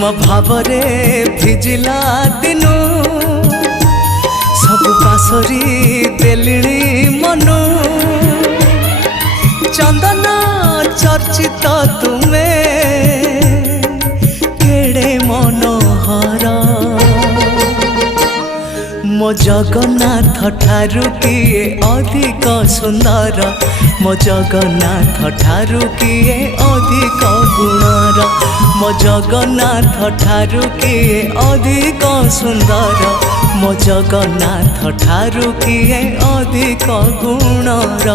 तुम भावरे भिजिला दिनु सब पासरी देलिणी मनु चंदन चर्चित तुमे केड़े मनोहर मो जगन्नाथ ठारू किए अधिक सुंदर मो जगन्नाथ ठारू किए अधिक गुणर मो जगन्नाथ ठारू किए अधिक सुंदर मो जगन्नाथ ठारू किए अधिक गुणर।